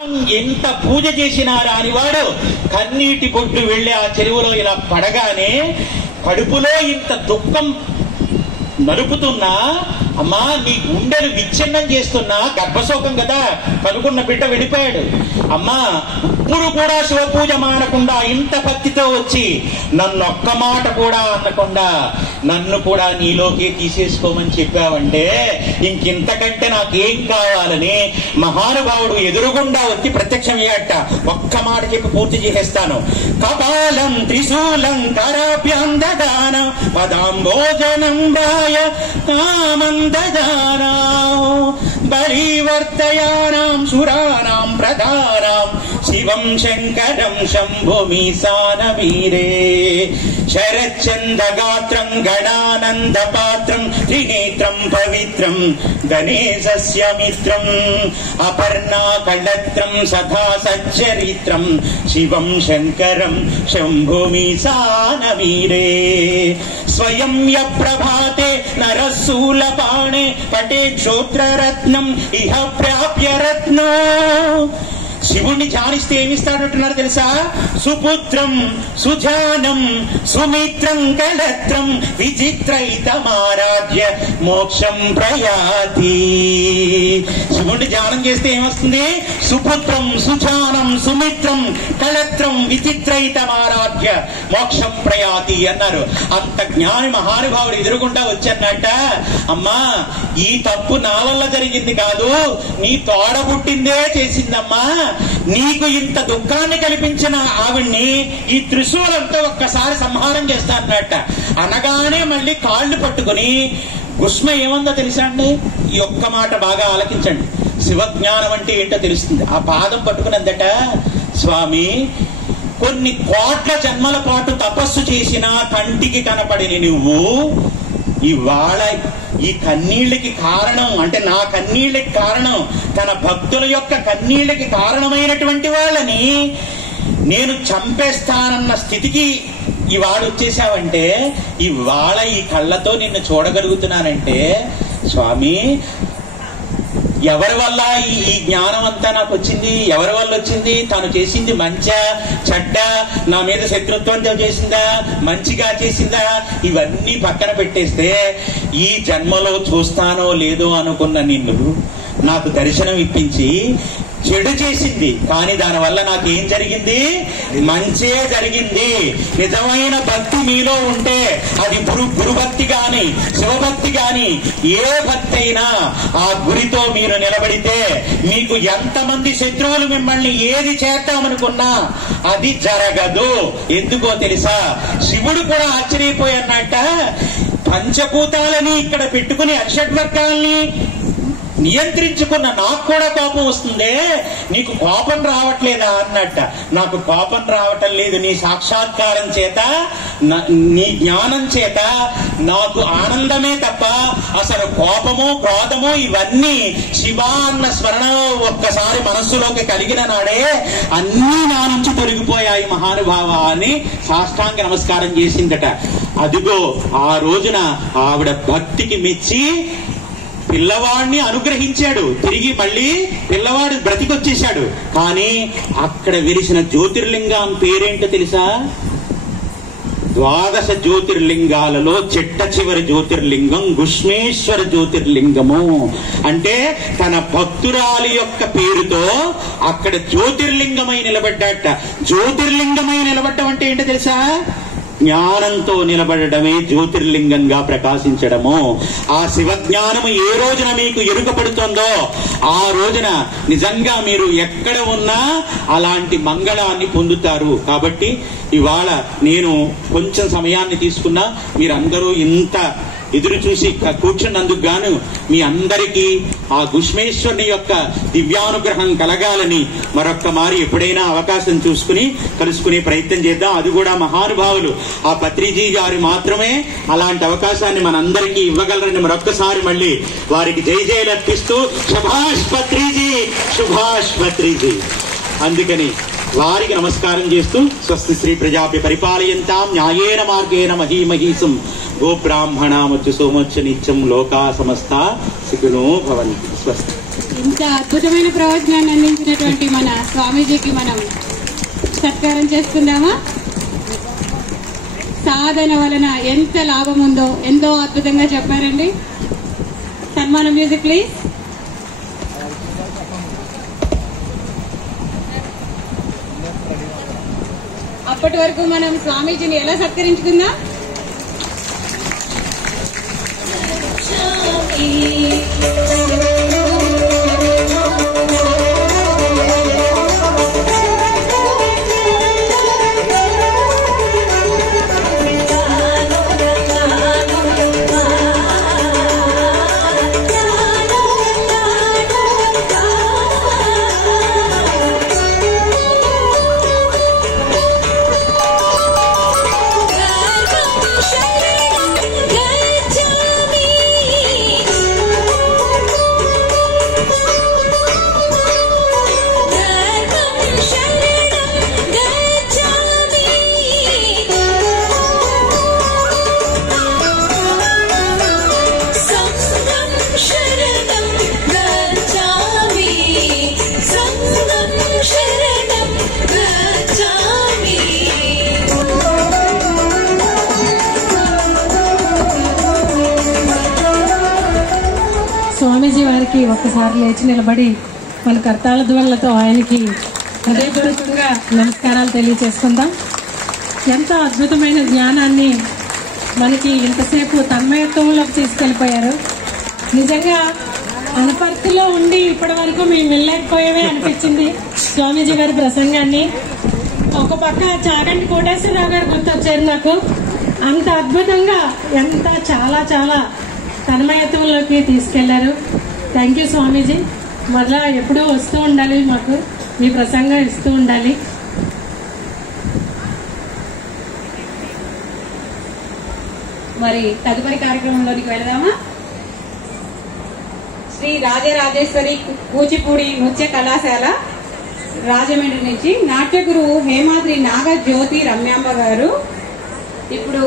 ఎంత పూజ చేసినా రానివాడు కన్నీటి బొట్టు వెళ్లి ఆ చెరువులో ఇలా పడగానే కడుపులో ఇంత దుఃఖం నలుపుతున్నా, అమ్మా నీ గుండెలు విచ్ఛిన్నం చేస్తున్నా, గర్భశోకం కదా, కనుకున్న బిడ్డ వెళ్ళిపోయాడు. అమ్మా ఇప్పుడు కూడా శివపూజ మానకుండా ఇంత భక్తితో వచ్చి నన్నొక్క మాట కూడా అనకుండా నన్ను కూడా నీలోకి తీసేసుకోమని చెప్పావంటే ఇంకింతకంటే నాకేం కావాలని మహానుభావుడు ఎదురుగుండా వచ్చి ప్రత్యక్షమయ్యాట. ఒక్క మాట చెప్పి పూర్తి చేసేస్తాను. కపాలం త్రిశూలం కరాభ్యాం దదాన పదాంబోజనం రాయ కామందదానా బలివర్తయానాం సురానాం ప్రధానాం శివం శంకరం శంభుమీశాన వీరే శరచందగాత్రం గణానంద పాత్రం త్రినేత్రం పవిత్రం గణేశస్య మిత్రం అపర్ణా కళత్రం సఖా సచ్చరిత్రం శివం శంకరం శంభుమీశాన వీరే స్వయం యప్రభాతే నరశూలపాణే పటే క్షోత్రరత్నం ఇహ ప్రాప్య రత్నో. శివుణ్ణి ధ్యానిస్తే ఏమిస్తాడంటున్నారు తెలుసా? సుపుత్రం సుజానం సుమిత్రం కళత్రం విచిత్రైతమారాధ్య మోక్షం ప్రయాతి. శివుణ్ణి ధ్యానం చేస్తే ఏమొస్తుంది? సుపుత్రం సుజానం సుమిత్రం కళత్రం విచిత్రైతమారాధ్య మోక్షం ప్రయాతి అన్నారు. అంత జ్ఞాని మహానుభావుడు ఎదురుకుండా వచ్చన్నట్ట, అమ్మా ఈ తప్పు నా వల్ల జరిగింది కాదు, నీ తోడ పుట్టిందే చేసిందమ్మా. నీకు ఇంత దుఃఖాన్ని కల్పించిన ఆవిడ్ని ఈ త్రిశూలంతో ఒక్కసారి సంహారం చేస్తానన్నట్ట. అనగానే మళ్ళీ కాళ్ళు పట్టుకుని గుష్మ ఏమందో తెలుసా అండి? ఈ ఒక్క మాట బాగా ఆలకించండి. శివజ్ఞానం అంటే ఏంటో తెలుస్తుంది. ఆ పాదం పట్టుకున్నదట, స్వామి కొన్ని కోట్ల జన్మల పాటు తపస్సు చేసిన కంటికి కనపడిని నువ్వు ఇవాళ ఈ కన్నీళ్ళకి కారణం అంటే నా కన్నీళ్ళకి కారణం తన భక్తుల యొక్క కన్నీళ్ళకి కారణమైనటువంటి వాళ్ళని నేను చంపేస్తానన్న స్థితికి ఇవాళ వచ్చేసావంటే, ఇవాళ ఈ కళ్ళతో నిన్ను చూడగలుగుతున్నానంటే స్వామి ఎవరి వల్ల ఈ జ్ఞానం అంతా నాకు వచ్చింది? ఎవరి వల్ల వచ్చింది? తను చేసింది మంచా చెడ్డ, నా మీద శత్రుత్వంతో చేసిందా, మంచిగా చేసిందా, ఇవన్నీ పక్కన పెట్టేస్తే ఈ జన్మలో చూస్తానో లేదో అనుకున్న నిన్ను నాకు దర్శనం ఇప్పించి చెడు చేసింది. కానీ దానివల్ల నాకు ఏం జరిగింది? మంచే జరిగింది. నిజమైన భక్తి మీలో ఉంటే అది గురుభక్తి గాని శివభక్తి గాని ఏ భక్తి అయినా ఆ గురితో మీరు నిలబడితే మీకు ఎంతమంది శత్రువులు మిమ్మల్ని ఏది చేద్దామనుకున్నా అది జరగదు. ఎందుకో తెలుసా? శివుడు కూడా ఆశ్చర్యపోయన్నట్ట, పంచభూతాలని ఇక్కడ పెట్టుకుని అషడ్వర్గాల్ని నియంత్రించుకున్న నాకు కూడా కోపం వస్తుందే, నీకు కోపం రావట్లేదా అన్నట్ట. నాకు కోపం రావటం లేదు, నీ సాక్షాత్కారం చేత నీ జ్ఞానం చేత నాకు ఆనందమే తప్ప అసలు కోపము క్రోధము ఇవన్నీ శివ అన్న స్మరణ ఒక్కసారి మనస్సులోకి కలిగిన నాడే అన్నీ నా నుంచి తొలగిపోయాయి మహానుభావ అని సాష్టాంగ నమస్కారం చేసిందట. అదిగో ఆ రోజున ఆవిడ భక్తికి మెచ్చి పిల్లవాడిని అనుగ్రహించాడు. తిరిగి మళ్ళీ పిల్లవాడు బ్రతికొచ్చేశాడు. కానీ అక్కడ విరిసిన జ్యోతిర్లింగం పేరేంటో తెలుసా? ద్వాదశ జ్యోతిర్లింగాలలో చిట్ట చివరి జ్యోతిర్లింగం గుష్మేశ్వర జ్యోతిర్లింగము. అంటే తన భక్తురాలి యొక్క పేరుతో అక్కడ జ్యోతిర్లింగమై నిలబడ్డాట. జ్యోతిర్లింగమై నిలబడ్డం అంటే ఏంటో తెలుసా? జ్ఞానంతో నిలబడటమే జ్యోతిర్లింగంగా ప్రకాశించడము. ఆ శివజ్ఞానము ఏ రోజున మీకు ఎరుకపడుతుందో ఆ రోజున నిజంగా మీరు ఎక్కడ ఉన్నా అలాంటి మంగళాన్ని పొందుతారు. కాబట్టి ఇవాళ నేను కొంచెం సమయాన్ని తీసుకున్నా, మీరందరూ ఇంత ఎదురు చూసి కూర్చున్నందుకు గాను మీ అందరికీ ఆ గుష్మేశ్వరుని యొక్క దివ్యానుగ్రహం కలగాలని మరొక్క మారి ఎప్పుడైనా అవకాశం చూసుకుని కలుసుకునే ప్రయత్నం చేద్దాం. అది కూడా మహానుభావులు ఆ పత్రిజీ గారు మాత్రమే అలాంటి అవకాశాన్ని మనందరికీ ఇవ్వగలరని మరొక్కసారి మళ్ళీ వారికి జై జైలు అర్పిస్తూ శభాష్ పత్రిజీ శుభాష్ పత్రిజీ. అందుకని వారికి నమస్కారం చేస్తూ స్వస్తి శ్రీ ప్రజాపి పరిపాలయంతాం న్యాయేన మార్గేణ మహీమహీసం గోబ్రాహ్మణామచ్చు సోమచ్చు నిత్యం లోకా సమస్త సుఖినో భవంతు. స్వస్తి. ఇంత అద్భుతమైన ప్రవచనాన్ని అందించినటువంటి మన స్వామీజీకి మనం సత్కారం చేసుకుందామా? సాధన వలన ఎంత లాభం ఉందో ఎంతో అద్భుతంగా చెప్పారండి. సన్మానం మ్యూజిక్ ప్లీజ్. అప్పటి వరకు మనం స్వామీజీని ఎలా సత్కరించుకుందాం? స్వామీజీ వారికి ఒక్కసారి లేచి నిలబడి మన కర్తాల ధ్వనులతో ఆయనకి హృదయపూర్వకంగా నమస్కారాలు తెలియచేసుకుందాం. ఎంత అద్భుతమైన జ్ఞానాన్ని మనకి ఇంతసేపు తన్మయత్వంలోకి తీసుకెళ్ళిపోయారు. నిజంగా అనపర్తిలో ఉండి ఇప్పటి వరకు మేము వెళ్ళలేకపోయేవే అనిపించింది స్వామీజీ గారి ప్రసంగాన్ని. ఒక పక్క చాగంటి కోటేశ్వరరావు గారు గుర్తొచ్చారు నాకు. అంత అద్భుతంగా ఎంత చాలా చాలా తన్మయత్వంలోకి తీసుకెళ్లారు. థ్యాంక్ యూ స్వామీజీ. మళ్ళా ఎప్పుడూ వస్తూ ఉండాలి, మాకు మీ ప్రసంగం ఇస్తూ ఉండాలి. మరి తదుపరి కార్యక్రమంలోనికి వెళదామా? శ్రీ రాజరాజేశ్వరి కూచిపూడి నృత్య కళాశాల రాజమండ్రి నుంచి నాట్య గురువు హేమాద్రి నాగ జ్యోతి రమ్యాంబ గారు ఇప్పుడు